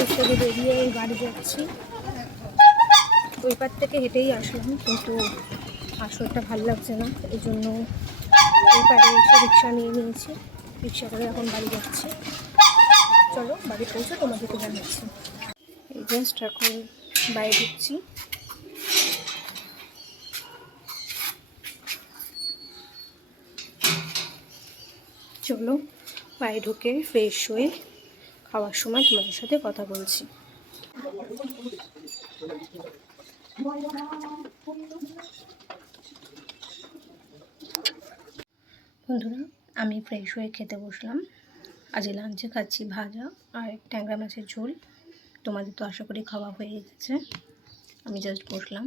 Office থেকে বেরিয়ে বাড়ি যাচ্ছি। ওই পার থেকে হেঁটেই আসলাম, কিন্তু আসলটা ভালো লাগছে না, এই জন্য এই পারে এসে রিক্সা নিয়ে নিয়েছি। রিক্সা করে এখন বাড়ি যাচ্ছি। চলো বাড়ি পৌঁছে তোমাদেরকে জানাচ্ছি। এই জাস্ট এখন বাইরে ঢুকছি। চলো বাড়ি ঢুকে ফ্রেশ হয়ে খাওয়ার সময় তোমাদের সাথে কথা বলছি। বন্ধুরা, আমি ফ্রেশ হয়ে খেতে বসলাম। আজ লাঞ্চে খাচ্ছি ভাজা আর ট্যাংরা মাছের ঝোল। তোমাদের তো আশা করি খাওয়া হয়ে গেছে। আমি জাস্ট বসলাম।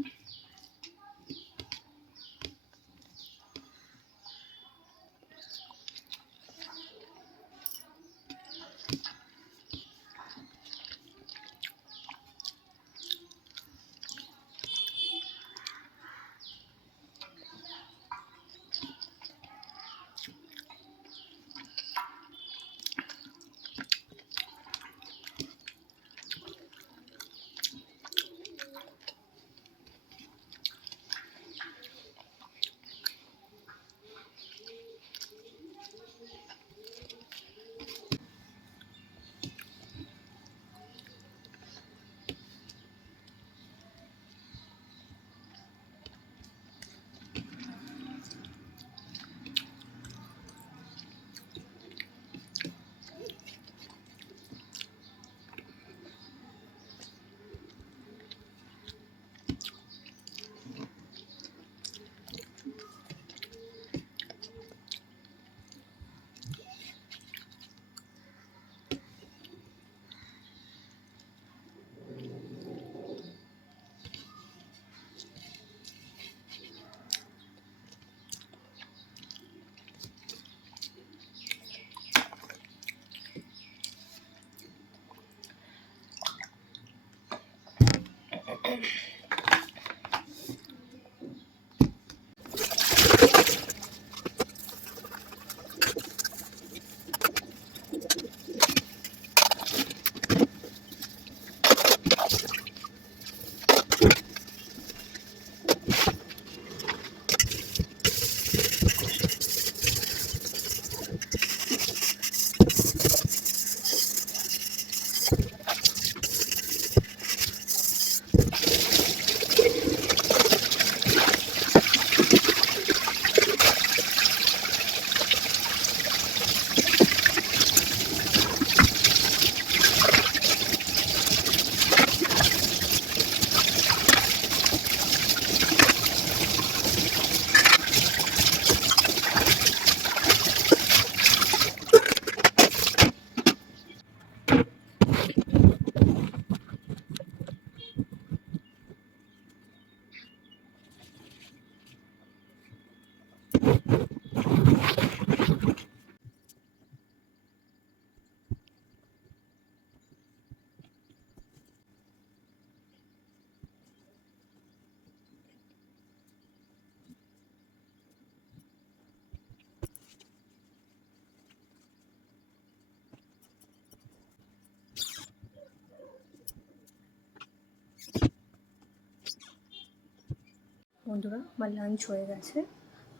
বন্ধুরা, আমার লাঞ্চ হয়ে গেছে।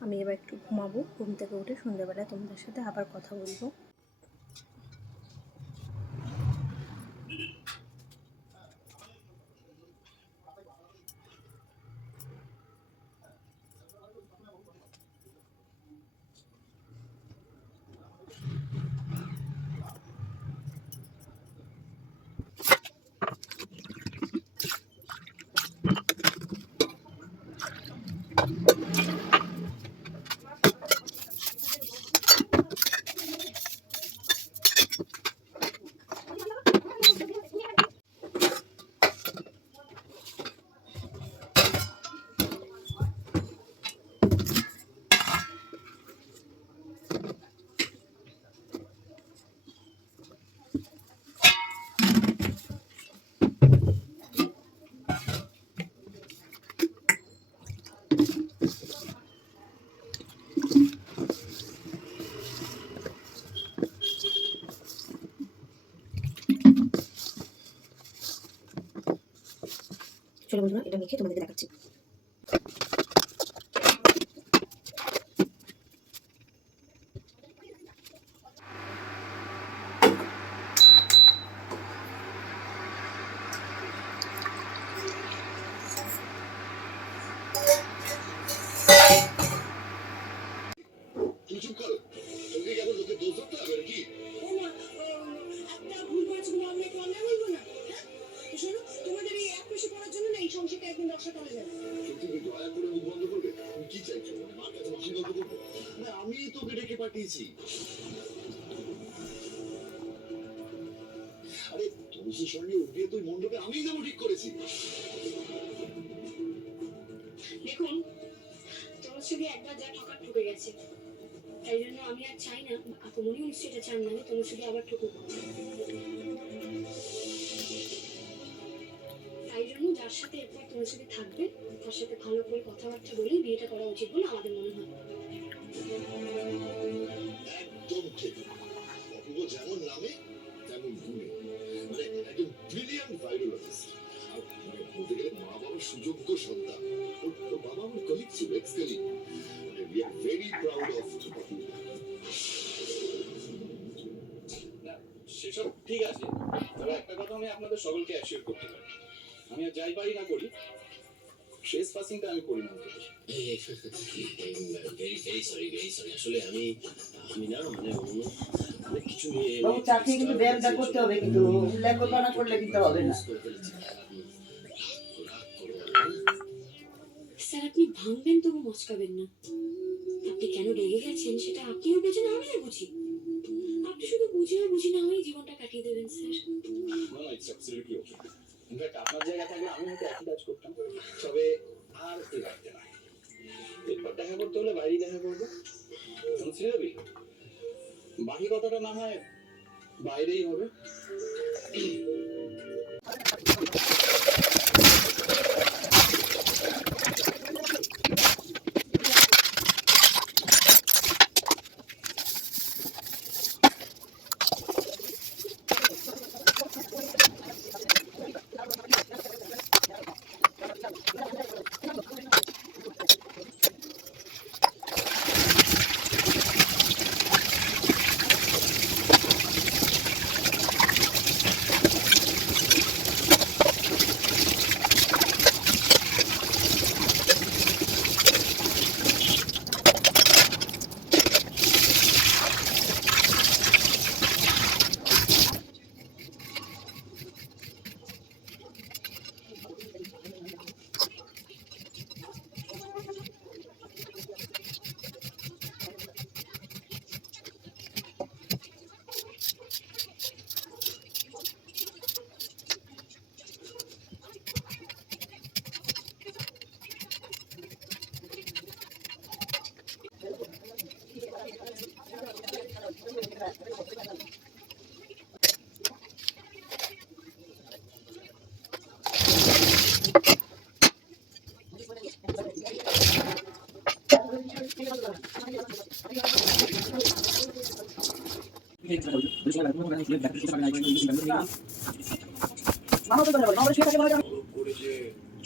আমি এবার একটু ঘুমাবো। ঘুম থেকে উঠে সন্ধ্যাবেলা তোমাদের সাথে আবার কথা বলবো। চলো বন্ধুরা, এটা মেখে তোমাদেরকে দেখাচ্ছি। আমি তোকে ডেকে পাঠিয়েছি। আরে তুলসীর সঙ্গে উঠিয়ে তুই মণ্ডপে আমি যাবো ঠিক করেছি। দেখুন, তনুশ্রী একবার যা ঠকার ঠকে গেছে, তাই জন্য আমি আর চাই না, আপনিও নিশ্চয়ই এটা চান না যে তনুশ্রী আবার ঠকুক। তাই জন্য যার সাথে এরপর তনুশ্রী থাকবে তার সাথে ভালো করে কথাবার্তা বলেই বিয়েটা করা উচিত বলে আমাদের মনে হয়। একদম ঠিক। অপূর্ব যেমন নামে তেমন গুণে, মানে একজন ব্রিলিয়ান্ট ভাইরোলজিস্ট। আর বলতে গেলে মা বাবার সুযোগ্য সন্তান। ওর বাবা আমার কলিগ ছিল, ex colleague. We are very proud of Apurba. সেসব ঠিক আছে, তবে একটা কথা আমি আপনাদের সকলকে অ্যাসিওর করতে পারি, আমি আর যাই পারি না করি, ট্রেস পাসিংটা আমি করি না। ভেরি সরি আসলে আমি না মানে অনেক কিছু নিয়ে বাবু চাকরি কিন্তু ব্যায়ামটা করতে হবে, কিন্তু লেখাপড়া করলে কিন্তু হবে না। স্যার, আপনি ভাঙবেন তবু মচকাবেন না। আপনি কেন রেগে গেছেন সেটা আপনিও বোঝেন, আমিও বুঝি। আপনি শুধু বুঝেও বুঝি না হয়ে জীবনটা কাটিয়ে দেবেন স্যার। না, ইটস অ্যাবসলিউটলি ওকে। ইনফ্যাক্ট আপনার জায়গা থাকলে আমি হয়তো একই কাজ করতাম, তবে আর কি রাখতে না। এরপর দেখা করতে হলে বাইরে দেখা করবো, শুনছি যাবি, বাকি কথাটা না হয় বাইরেই হবে।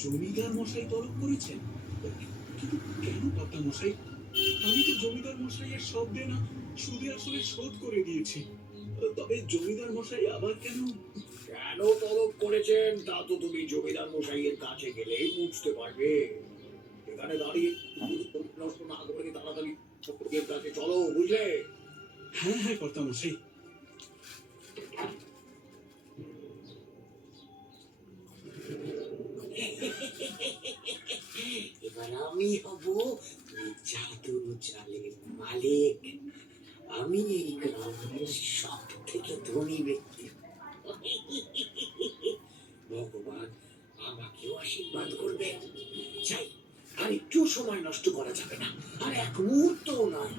জমিদার মশাই তলব করেছেন, কিন্তু কেন কর্তা মশাই? আমি তো জমিদার মশাইয়ের সব দেনা সুদে আসলে শোধ করে দিয়েছি, তবে জমিদার মশাই আবার কেন তলব করেছেন তা তো তুমি জমিদার মশাইয়ের কাছে গেলেই বুঝতে পারবে। এখানে দাঁড়িয়ে নষ্ট না করে তাড়াতাড়ি ঠাকুরের কাছে চলো, বুঝলে? হ্যাঁ হ্যাঁ কর্তা মশাই। এবার আমি হব জাদুর জালের মালিক। আমি এই গ্রামের সব থেকে ধনী ব্যক্তি। ভগবান আমাকেও আশীর্বাদ করবে। চাই আর একটু সময় নষ্ট করা যাবে না, আর এক মুহূর্ত নয়।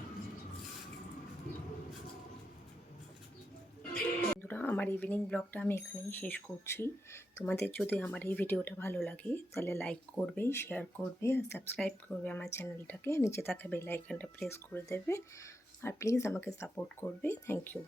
বন্ধুরা, আমার ইভিনিং ব্লগটা আমি এখানেই শেষ করছি। তোমাদের যদি আমার এই ভিডিওটা ভালো লাগে তাহলে লাইক করবে, শেয়ার করবে আর সাবস্ক্রাইব করবে আমার চ্যানেলটাকে। নিচে থাকা বেল আইকনটা প্রেস করে দেবে আর প্লিজ আমাকে সাপোর্ট করবে। Thank you.